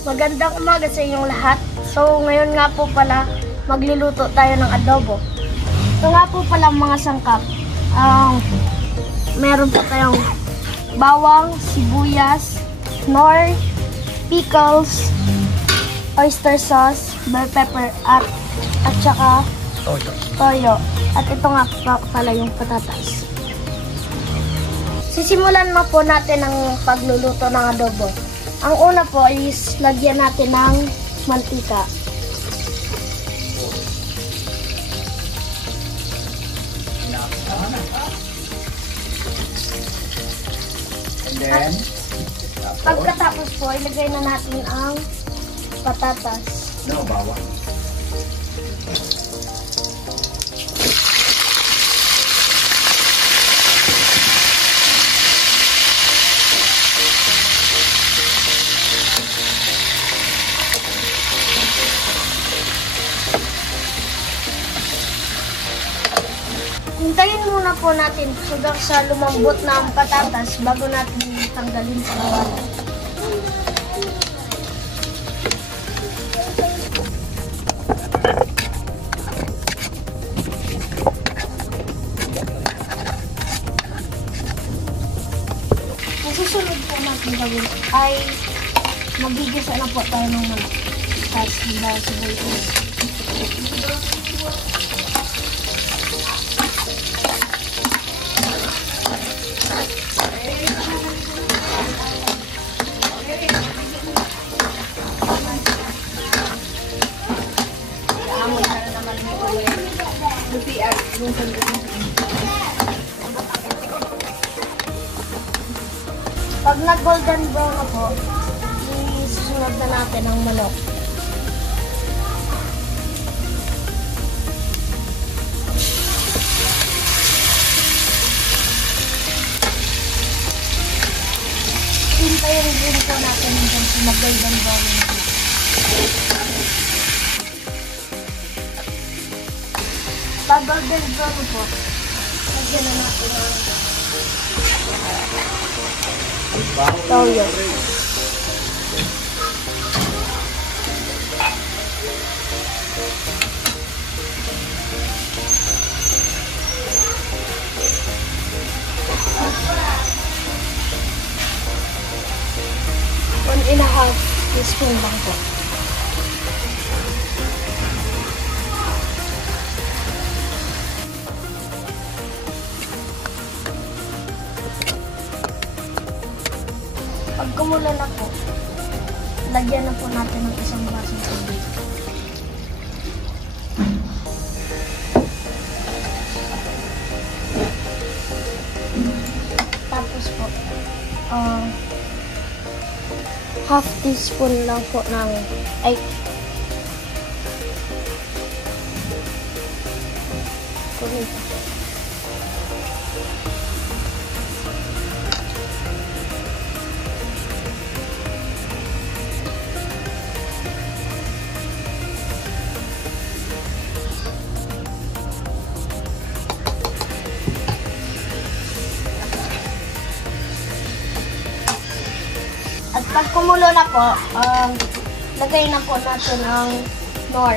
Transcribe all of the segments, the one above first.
Magandang umaga sa inyong lahat. So, ngayon nga po pala, magluluto tayo ng adobo. Ito nga po pala mga sangkap. Meron po tayong bawang, sibuyas, nor, pickles, oyster sauce, bell pepper, at saka toyo. At ito nga pala yung patatas. Sisimulan na po natin ang pagluluto ng adobo. Ang una po is lagyan natin ng mantika. And then, Pagkatapos po, ilagay na natin ang patatas. no, bawang. Hintayin muna po natin hanggang sa lumambot na ang patatas bago natin tanggalin sa kawali. Ang susunod po natin gawin ay magigisa na po tayo ng manok. Tapos handa sa sibuyas. Pag nag-golden brown na po, isusunod na natin ang manok. Hintayin din po natin hanggang sa mag-golden brown na manok. Pag golden brown na po, lagyan na natin ang toyo. One and a half teaspoon lang po. Pag kumulo na po, lagyan na po natin ng isang basong tubig. Tapos po, half teaspoon lang po ng kurita. At pag kumulo na po, lagay na po natin ang nor.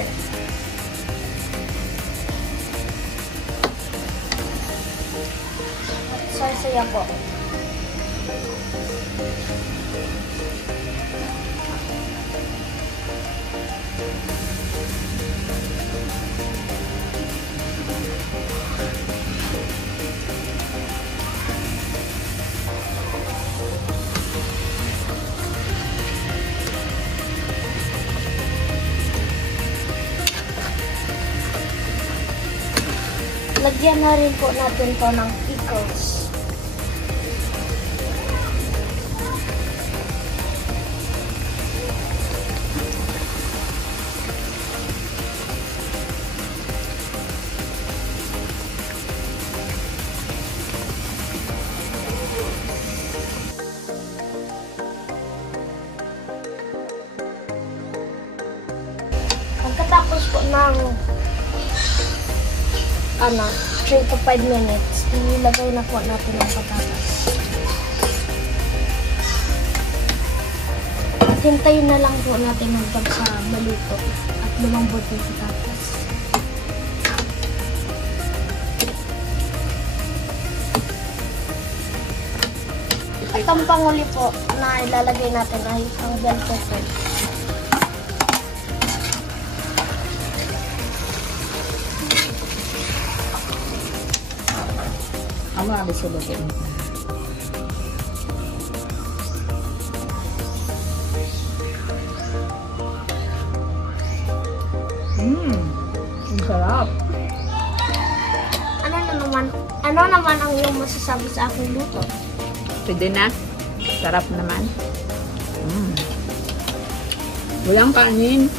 Sarsaya po. Lagyan na rin po natin to ng pickles. Pagkatapos po ng 3 to 5 minutes, ilagay na po natin ang patatas. hintayin na lang po natin hanggang sa maluto at lumambot yung patatas. At ang panguli po na ilalagay natin ay ang bell pepper. Ang mga bisulutin. Ang sarap. Ano naman ang iyong masasabi sa aking luto? Pwede na. Sarap naman. Walang kanin.